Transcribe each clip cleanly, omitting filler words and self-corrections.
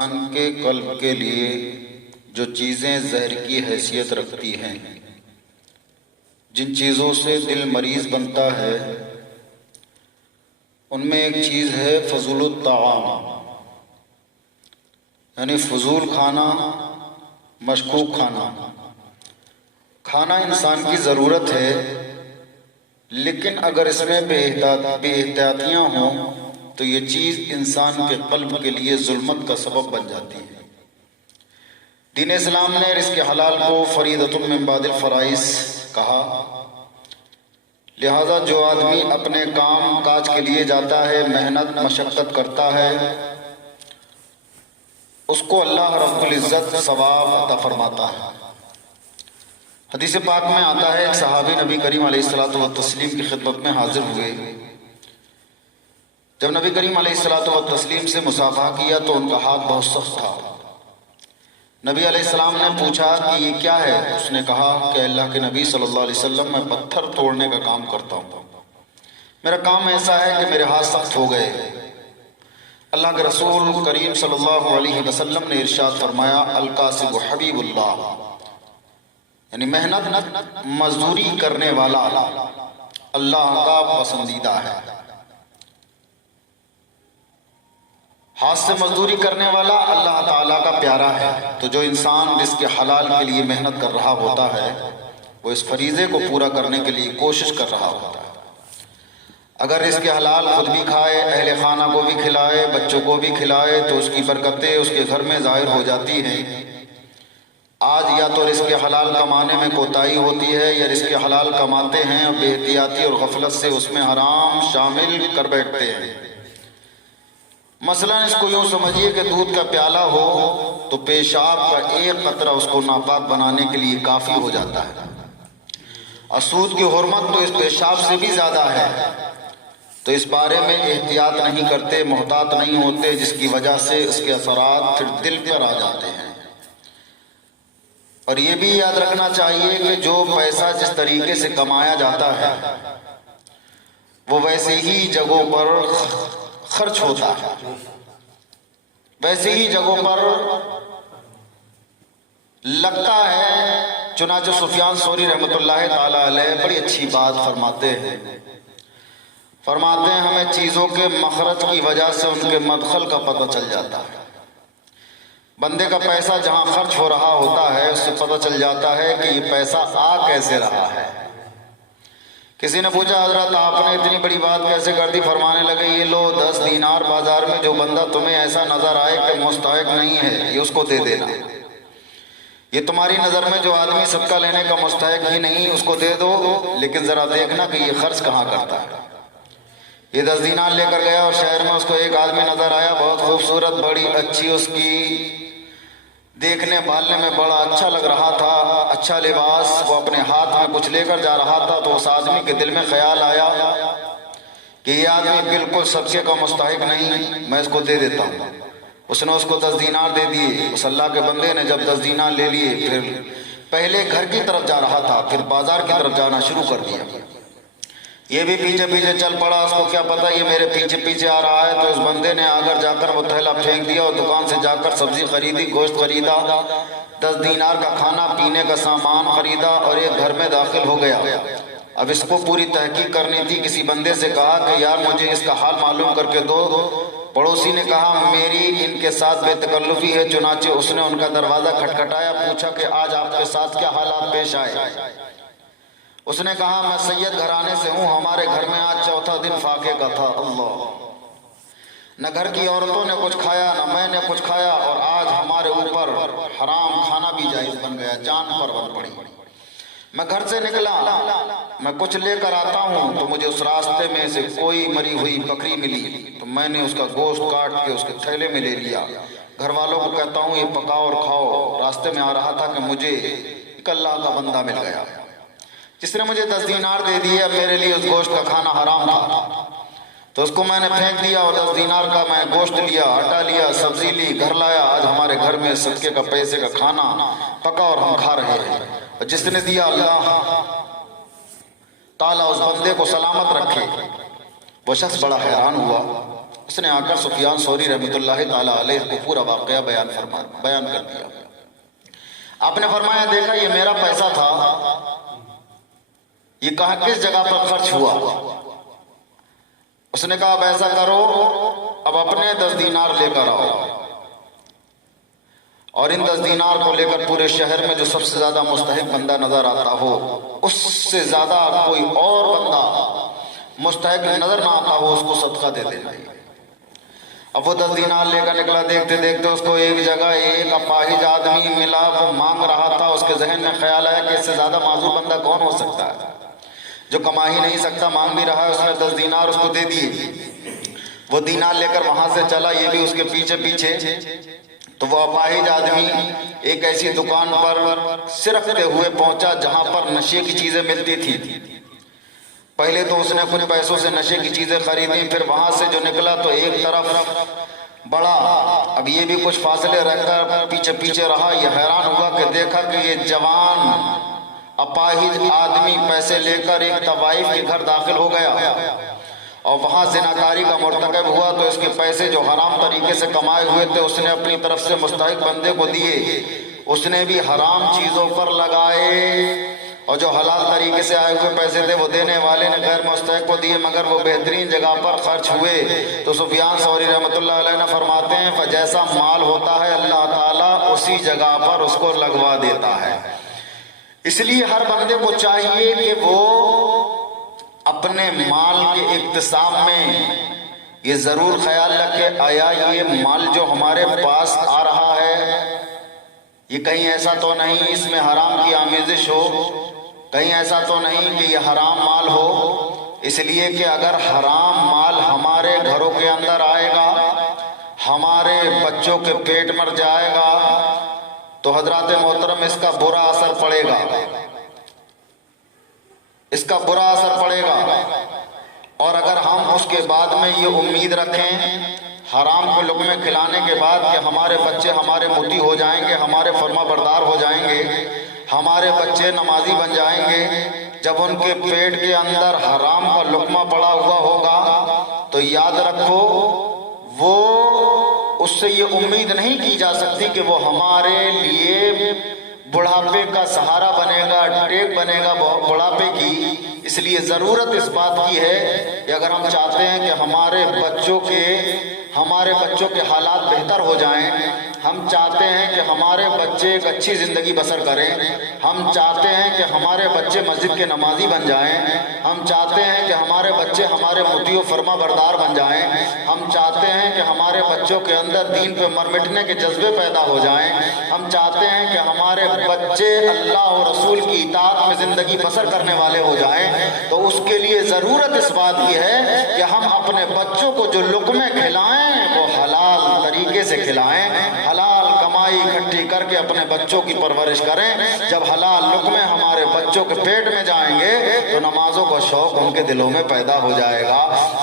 انسان کے قلب کے لیے جو چیزیں زہر کی حیثیت رکھتی ہیں، جن چیزوں سے دل مریض بنتا ہے، ان میں ایک چیز ہے فضول الطعام، یعنی فضول کھانا، مشکوک کھانا۔ کھانا انسان کی ضرورت ہے، لیکن اگر اس میں بے احتیاطیاں ہوں تو یہ چیز انسان کے قلب کے لیے ظلمت کا سبب بن جاتی ہے۔ دین اسلام نے رزق حلال کو فریضۃ من بعد الفرائض کہا، لہذا جو آدمی اپنے کام کاج کے لیے جاتا ہے، محنت مشقت کرتا ہے، اس کو اللہ رب العزت ثواب عطا فرماتا ہے۔ حدیث پاک میں آتا ہے، ایک صحابی نبی کریم علیہ الصلوۃ والتسلیم کی خدمت میں حاضر ہوئے۔ جب نبی کریم علیہ الصلوۃ والتسلیم سے مصافحہ کیا تو ان کا ہاتھ بہت سخت تھا۔ نبی علیہ السلام نے پوچھا کہ یہ کیا ہے؟ اس نے کہا کہ اللہ کے نبی صلی اللہ علیہ وسلم، میں پتھر توڑنے کا کام کرتا ہوں، میرا کام ایسا ہے کہ میرے ہاتھ سخت ہو گئے۔ اللہ کے رسول کریم صلی اللہ علیہ وسلم نے ارشاد فرمایا، الکاسب حبیب اللہ، یعنی محنت مزدوری کرنے والا اللہ کا پسندیدہ ہے۔ ہاتھ سے مزدوری کرنے والا اللہ تعالیٰ کا پیارا ہے۔ تو جو انسان رزق حلال کے لیے محنت کر رہا ہوتا ہے، وہ اس فریضے کو پورا کرنے کے لیے کوشش کر رہا ہوتا ہے۔ اگر رزق حلال خود بھی کھائے، اہل خانہ کو بھی کھلائے، بچوں کو بھی کھلائے، تو اس کی برکتیں اس کے گھر میں ظاہر ہو جاتی ہیں۔ آج یا تو رزق حلال کمانے میں کوتاہی ہوتی ہے، یا رزق حلال کماتے ہیں اور بے احتیاطی اور غفلت سے اس میں حرام شامل کر بیٹھتے ہیں۔ مثلا اس کو یوں سمجھیے کہ دودھ کا پیالہ ہو تو پیشاب کا ایک قطرہ اس کو ناپاک بنانے کے لیے کافی ہو جاتا ہے، اور سود کی حرمت تو اس پیشاب سے بھی زیادہ ہے۔ تو اس بارے میں احتیاط نہیں کرتے، محتاط نہیں ہوتے، جس کی وجہ سے اس کے اثرات پھر دل پر آ جاتے ہیں۔ اور یہ بھی یاد رکھنا چاہیے کہ جو پیسہ جس طریقے سے کمایا جاتا ہے، وہ ویسے ہی جگہوں پر خرچ ہوتا ہے، ویسے ہی جگہوں پر لگتا ہے۔ چنانچہ سفیان ثوری رحمۃ اللہ تعالی علیہ بڑی اچھی بات فرماتے ہیں، ہمیں چیزوں کے مخرج کی وجہ سے ان کے مدخل کا پتہ چل جاتا ہے۔ بندے کا پیسہ جہاں خرچ ہو رہا ہوتا ہے، اس سے پتہ چل جاتا ہے کہ یہ پیسہ آ کیسے رہا ہے۔ کسی نے پوچھا، حضرت آپ نے اتنی بڑی بات کیسے کر دی؟ فرمانے لگے، یہ لو 10 دینار بازار میں جو بندہ تمہیں ایسا نظر آئے کہ مستحق نہیں ہے، یہ اس کو دے دینا۔ یہ تمہاری نظر میں جو آدمی صدقہ لینے کا مستحق ہی نہیں، اس کو دے دو، لیکن ذرا دیکھنا کہ یہ خرچ کہاں کرتا ہے۔ یہ 10 دینار لے کر گیا اور شہر میں اس کو ایک آدمی نظر آیا، بہت خوبصورت، بڑی اچھی، اس کی دیکھنے بھالنے میں بڑا اچھا لگ رہا تھا، اچھا لباس، وہ اپنے ہاتھ میں کچھ لے کر جا رہا تھا۔ تو اس آدمی کے دل میں خیال آیا کہ یہ آدمی بالکل صدقے کا مستحق نہیں، میں اس کو دے دیتا ہوں۔ اس نے اس کو 10 دینار دے دیے۔ اس اللہ کے بندے نے جب 10 دینار لے لیے، پھر پہلے گھر کی طرف جا رہا تھا، پھر بازار کی طرف جانا شروع کر دیا۔ یہ بھی پیچھے پیچھے چل پڑا، اس کو کیا پتا یہ میرے پیچھے پیچھے آ رہا ہے۔ تو اس بندے نے آگر جا کر وہ تھیلا پھینک دیا اور دکان سے جا کر سبزی خریدی، گوشت خریدا، 10 دینار کا کھانا پینے کا سامان خریدا اور ایک گھر میں داخل ہو گیا۔ اب اس کو پوری تحقیق کرنی تھی۔ کسی بندے سے کہا کہ یار مجھے اس کا حال معلوم کر کے دو۔ پڑوسی نے کہا میری ان کے ساتھ بے تکلفی ہے۔ چنانچہ اس نے ان کا دروازہ کھٹکھٹایا، پوچھا کہ آج آپ کے ساتھ کیا حالات پیش آئے؟ اس نے کہا میں سید گھرانے سے ہوں، ہمارے گھر میں آج چوتھا دن فاقے کا تھا۔ اللہ، نہ گھر کی عورتوں نے کچھ کھایا، نہ میں نے کچھ کھایا، اور آج ہمارے اوپر حرام کھانا بھی جائز بن گیا، جان پر بن پڑی۔ میں گھر سے نکلا، میں کچھ لے کر آتا ہوں تو مجھے اس راستے میں سے کوئی مری ہوئی بکری ملی، تو میں نے اس کا گوشت کاٹ کے اس کے تھیلے میں لے لیا۔ گھر والوں کو کہتا ہوں یہ پکاؤ اور کھاؤ۔ راستے میں آ رہا تھا کہ مجھے ایک اللہ کا بندہ مل گیا جس نے مجھے 10 دینار دے دیے۔ اب میرے لیے اس گوشت کا کھانا حرام تھا، تو اس کو میں نے پھینک دیا اور 10 دینار کا میں گوشت لیا، آٹا لیا، سبزی لی، گھر لایا۔ آج ہمارے گھر میں صدقے کا پیسے کا کھانا پکا اور ہم کھا رہے ہیں۔ اور جس نے دیا اللہ تعالیٰ اس بندے کو سلامت رکھے۔ وہ شخص بڑا حیران ہوا اس نے آ کر سفیان ثوری رحمۃ اللہ تعالی علیہ کو پورا واقعہ بیان کر دیا. آپ نے فرمایا دیکھا یہ میرا پیسہ تھا، یہ کہاں کس جگہ پر خرچ ہوا؟ اس نے کہا اب ایسا کرو، اب اپنے 10 دینار لے کر آؤ، اور ان 10 دینار کو لے کر پورے شہر میں جو سب سے زیادہ مستحق بندہ نظر آتا ہو، اس سے زیادہ کوئی اور بندہ مستحق نظر نہ آتا ہو، اس کو صدقہ دے دینا. اب وہ 10 دینار لے کر نکلا. دیکھتے دیکھتے اس کو ایک جگہ ایک اپاہج آدمی ملا، وہ مانگ رہا تھا. اس کے ذہن میں خیال آیا کہ اس سے زیادہ معذور بندہ کون ہو سکتا ہے جو کما ہی نہیں سکتا، مانگ بھی رہا ہے. اس نے 10 دینار اس کو دے دیے. وہ دینار لے کر وہاں سے چلا، یہ بھی اس کے پیچھے پیچھے. تو وہ اپاہج آدمی ایک ایسی دکان پر سرکتے ہوئے پہنچا جہاں پر نشے کی چیزیں ملتی تھی. پہلے تو اس نے کچھ پیسوں سے نشے کی چیزیں خریدیں، پھر وہاں سے جو نکلا تو ایک طرف بڑا، اب یہ بھی کچھ فاصلے رہ کر پیچھے پیچھے رہا. یہ حیران ہوا کہ دیکھا کہ یہ جوان اپاہج آدمی پیسے لے کر ایک طوائف کے گھر داخل ہو گیا اور وہاں زناکاری کا مرتکب ہوا. تو اس کے پیسے جو حرام طریقے سے کمائے ہوئے تھے اس نے اپنی طرف سے مستحق بندے کو دیے. اس نے بھی حرام چیزوں پر لگائے، اور جو حلال طریقے سے آئے ہوئے پیسے تھے وہ دینے والے نے غیر مستحق کو دیے، مگر وہ بہترین جگہ پر خرچ ہوئے. تو سفیان ثوری رحمۃ اللہ علیہ نے فرماتے ہیں جیسا مال ہوتا ہے اللہ تعالیٰ اسی جگہ پر اس کو لگوا دیتا ہے. اس لیے ہر بندے کو چاہیے کہ وہ اپنے مال کے اقتصاب میں یہ ضرور خیال رکھے، آیا یہ مال جو ہمارے پاس آ رہا ہے یہ کہیں ایسا تو نہیں اس میں حرام کی آمیزش ہو، کہیں ایسا تو نہیں کہ یہ حرام مال ہو. اس لیے کہ اگر حرام مال ہمارے گھروں کے اندر آئے گا، ہمارے بچوں کے پیٹ مر جائے گا، تو حضرات محترم اس کا برا اثر پڑے گا، اس کا برا اثر پڑے گا. اور اگر ہم اس کے بعد میں یہ امید رکھیں حرام کو لقمے کھلانے کے بعد کہ ہمارے بچے ہمارے مطیع ہو جائیں گے، ہمارے فرما بردار ہو جائیں گے، ہمارے بچے نمازی بن جائیں گے، جب ان کے پیٹ کے اندر حرام کا لقمہ پڑا ہوا ہوگا تو یاد رکھو وہ اس سے یہ امید نہیں کی جا سکتی کہ وہ ہمارے لیے بڑھاپے کا سہارا بنے گا، ٹیک بنے گا بڑھاپے کی. اس لیے ضرورت اس بات کی ہے کہ اگر ہم چاہتے ہیں کہ ہمارے بچوں کے حالات بہتر ہو جائیں، ہم چاہتے ہیں کہ ہمارے بچے ایک اچھی زندگی بسر کریں، ہم چاہتے ہیں کہ ہمارے بچے مسجد کے نمازی بن جائیں، ہم چاہتے ہیں کہ ہمارے بچے ہمارے مطیع و فرما بردار بن جائیں، ہم چاہتے ہیں کہ ہمارے بچوں کے اندر دین پہ مر مٹنے کے جذبے پیدا ہو جائیں، ہم چاہتے ہیں کہ ہمارے بچے اللہ و رسول کی اطاعت میں زندگی بسر کرنے والے ہو جائیں. تو اس کے لیے ضرورت اس بات کی ہے کہ ہم اپنے بچوں کو جو لقمے کھلائیں وہ حلال طریقے سے کھلائیں، حلال کمائی اکٹھی کر کے اپنے بچوں کی پرورش کریں. جب حلال لقمے ہمارے بچوں کے پیٹ میں جائیں گے تو نمازوں کا شوق ان کے دلوں میں پیدا ہو جائے گا.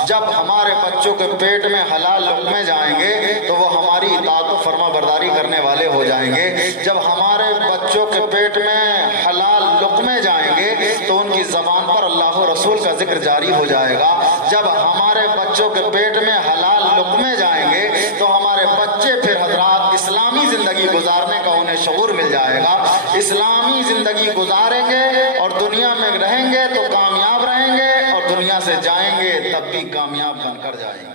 جب ہمارے بچوں کے پیٹ میں حلال لقمے جائیں گے تو وہ ہماری اطاعت و فرما برداری کرنے والے ہو جائیں گے. جب ہمارے بچوں کے پیٹ میں حلال لقمے جائیں گے تو ان کی زبان پر اللہ و رسول کا ذکر جاری ہو جائے گا. جب ہمارے بچوں کے پیٹ میں حلال لقمے جائیں گے تو ہمارے بچے پھر حضرات اسلامی زندگی گزارنے کا انہیں شعور مل جائے گا. اسلامی زندگی گزاریں گے اور دنیا میں رہیں گے تو کامیاب رہیں گے، اور دنیا سے جائیں گے تب بھی کامیاب بن کر جائیں گے.